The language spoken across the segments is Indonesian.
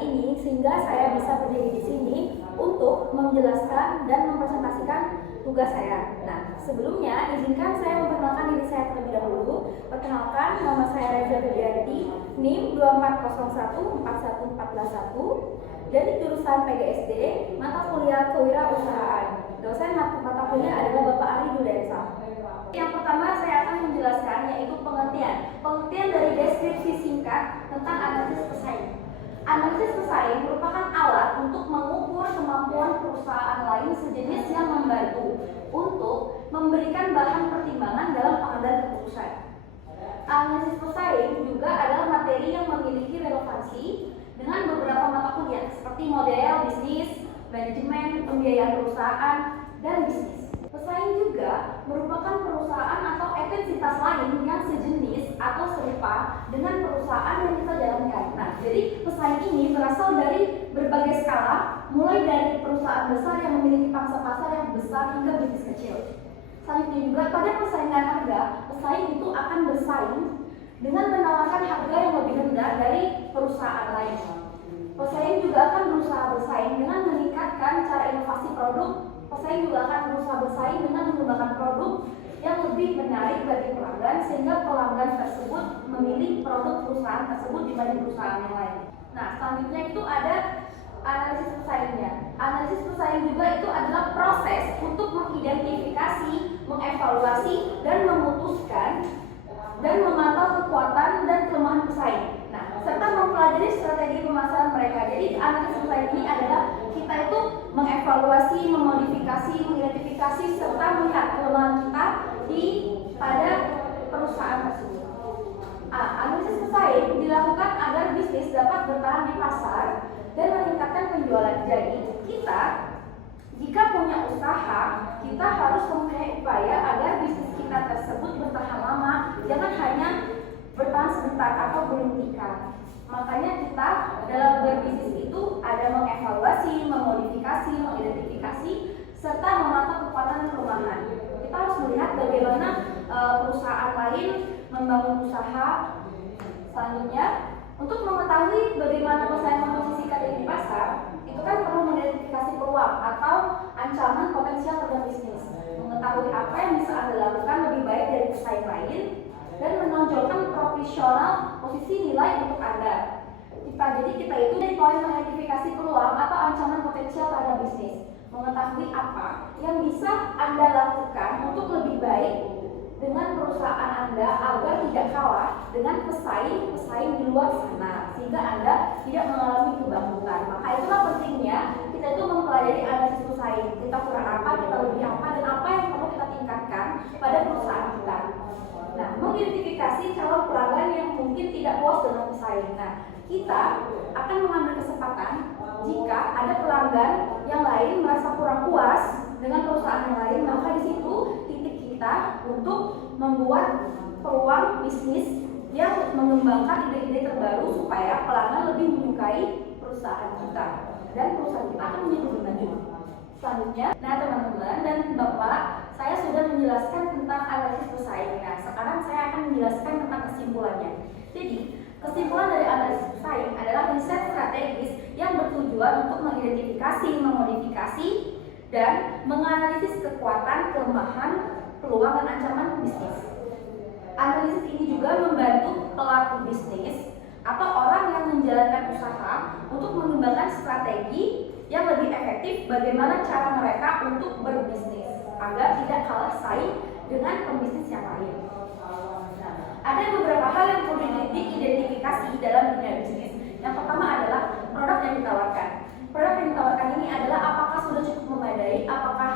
ini sehingga saya bisa berdiri di sini untuk menjelaskan dan mempresentasikan tugas saya. Nah, sebelumnya izinkan saya memperkenalkan diri saya terlebih dahulu. Perkenalkan, nama saya Reza Febrianti, NIM 240141441 dari jurusan PGSD, mata kuliah Kewirausahaan. Dosen mata kuliah adalah Bapak Ari Dudensa. Yang pertama saya akan menjelaskan yaitu pengertian dari deskripsi singkat tentang analisis pesaing. Analisis pesaing merupakan alat untuk mengukur kemampuan perusahaan lain sejenis yang membantu untuk memberikan bahan pertimbangan dalam pengambilan keputusan. Analisis pesaing juga adalah materi yang memiliki relevansi dengan beberapa mata kuliah seperti model bisnis, manajemen, pembiayaan perusahaan, dan bisnis. Pesaing juga merupakan perusahaan atau entitas lain yang sejenis atau serupa dengan perusahaan yang kita jalankan. Nah, jadi pesaing ini berasal dari berbagai skala, mulai dari perusahaan besar yang memiliki pangsa pasar yang besar hingga bisnis kecil. Selanjutnya juga pada persaingan harga, pesaing itu akan bersaing dengan menawarkan harga yang lebih rendah dari perusahaan lain. Pesaing juga akan berusaha bersaing dengan meningkatkan cara inovasi produk. Pesaing juga akan berusaha bersaing dengan mengembangkan produk yang lebih menarik bagi pelanggan sehingga pelanggan tersebut memilih produk perusahaan tersebut dibanding perusahaan yang lain. Nah, selanjutnya itu ada analisis pesaingnya. Analisis pesaing juga itu adalah proses untuk mengidentifikasi, mengevaluasi, dan memutuskan dan memantau kekuatan dan kelemahan pesaing. Nah, serta mempelajari strategi pemasaran mereka. Jadi analisis pesaing ini adalah kita itu mengevaluasi, memodifikasi, mengidentifikasi, serta melihat kelemahan kita pada perusahaan tersebut. Analisis pesaing dilakukan agar bisnis dapat bertahan di pasar dan meningkatkan penjualan. Jadi kita jika punya usaha, kita harus mempunyai upaya agar bisnis kita tersebut bertahan lama, jangan hanya bertahan sebentar atau menghentikan. Makanya kita dalam berbisnis itu ada mengevaluasi, memodifikasi, mengidentifikasi, serta memantau kekuatan dan kelemahan. Kita harus melihat bagaimana perusahaan lain membangun usaha. Selanjutnya, untuk mengetahui bagaimana pesaing memposisikan diri di pasar, itu kan perlu mengidentifikasi peluang atau ancaman potensial terhadap bisnis, mengetahui apa yang bisa Anda lakukan lebih baik dari pesaing lain, dan menonjolkan profesional posisi nilai untuk Anda. Jadi kita itu dari poin mengidentifikasi peluang atau ancaman potensial terhadap bisnis, mengetahui apa yang bisa Anda lakukan untuk lebih baik dengan perusahaan Anda agar tidak kalah dengan pesaing di luar sana, sehingga Anda tidak mengalami kebangkrutan. Maka itulah pentingnya kita itu mempelajari analisis pesaing. Kita kurang apa, kita lebih apa, dan apa yang perlu kita tingkatkan pada perusahaan kita. Nah, mengidentifikasi calon pelanggan yang mungkin tidak puas dengan pesaing. Nah, kita akan mengambil kesempatan jika ada pelanggan yang lain merasa kurang puas dengan perusahaan yang lain, maka di situ titik kita untuk membuat peluang bisnis yang mengembangkan ide-ide terbaru supaya pelanggan lebih menyukai perusahaan kita dan perusahaan kita akan menjadi lebih maju. Selanjutnya, nah teman-teman dan Bapak, saya sudah menjelaskan tentang analisis pesaing. Nah, sekarang saya akan menjelaskan tentang kesimpulannya. Jadi, kesimpulan dari analisis pesaing adalah riset strategis yang bertujuan untuk mengidentifikasi, memodifikasi, dan menganalisis kekuatan, kelemahan, peluang, dan ancaman bisnis. Analisis ini juga membantu pelaku bisnis atau orang yang menjalankan usaha untuk mengembangkan strategi yang lebih efektif bagaimana cara mereka untuk berbisnis agar tidak kalah saing dengan pembisnis yang lain. Nah, ada beberapa hal yang perlu diidentifikasi dalam dunia bisnis. Yang pertama adalah produk yang ditawarkan. Produk yang ditawarkan ini adalah apakah sudah cukup memadai, apakah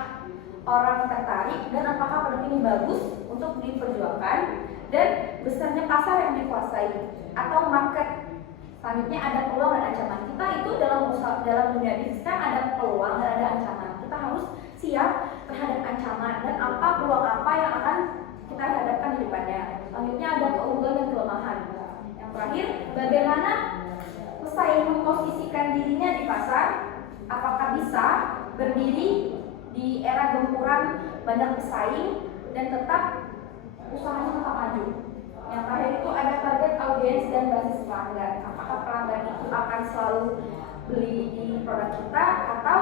orang tertarik, dan apakah produk ini bagus untuk diperjualkan, dan besarnya pasar yang dikuasai atau market. Selanjutnya ada peluang dan ancaman. Kita itu dalam dunia bisnis kan ada peluang dan ada ancaman. Kita harus siap terhadap ancaman dan apa peluang apa yang akan kita hadapkan di depannya. Selanjutnya ada keunggulan dan kelemahan. Yang terakhir, bagaimana pesaing memposisikan dirinya di pasar, apakah bisa berdiri di era gempuran banyak pesaing dan tetap usahanya tetap maju. Yang terakhir itu ada target audiens dan basis pelanggan. Apakah pelanggan itu akan selalu beli di produk kita atau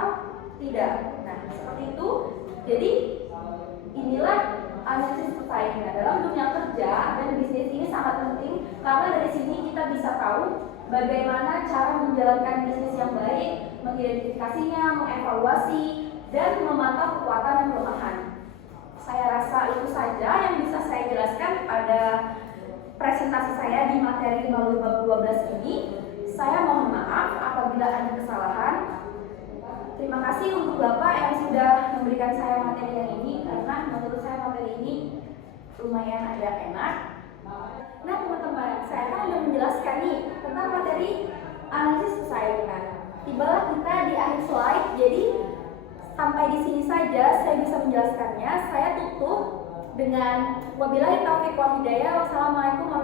tidak. Nah, seperti itu. Jadi inilah analisis persaingan. Nah, dalam dunia kerja dan bisnis ini sangat penting karena dari sini kita bisa tahu bagaimana cara menjalankan bisnis yang baik, mengidentifikasinya, mengevaluasi, dan memantau kekuatan dan kelemahan. Saya rasa itu saja yang bisa saya jelaskan pada presentasi saya di materi melalui bab 12 ini. Saya mohon maaf apabila ada kesalahan. Terima kasih untuk Bapak yang sudah memberikan saya materi yang ini, karena menurut saya materi ini lumayan agak enak. Nah teman-teman, saya akan menjelaskan nih tentang materi analisis persaingan. Tibalah kita di akhir slide, jadi sampai di sini saja saya bisa menjelaskannya. Saya tutup dengan wabillahi taufiq wal hidayah. Wassalamualaikum warahmatullahi wabarakatuh.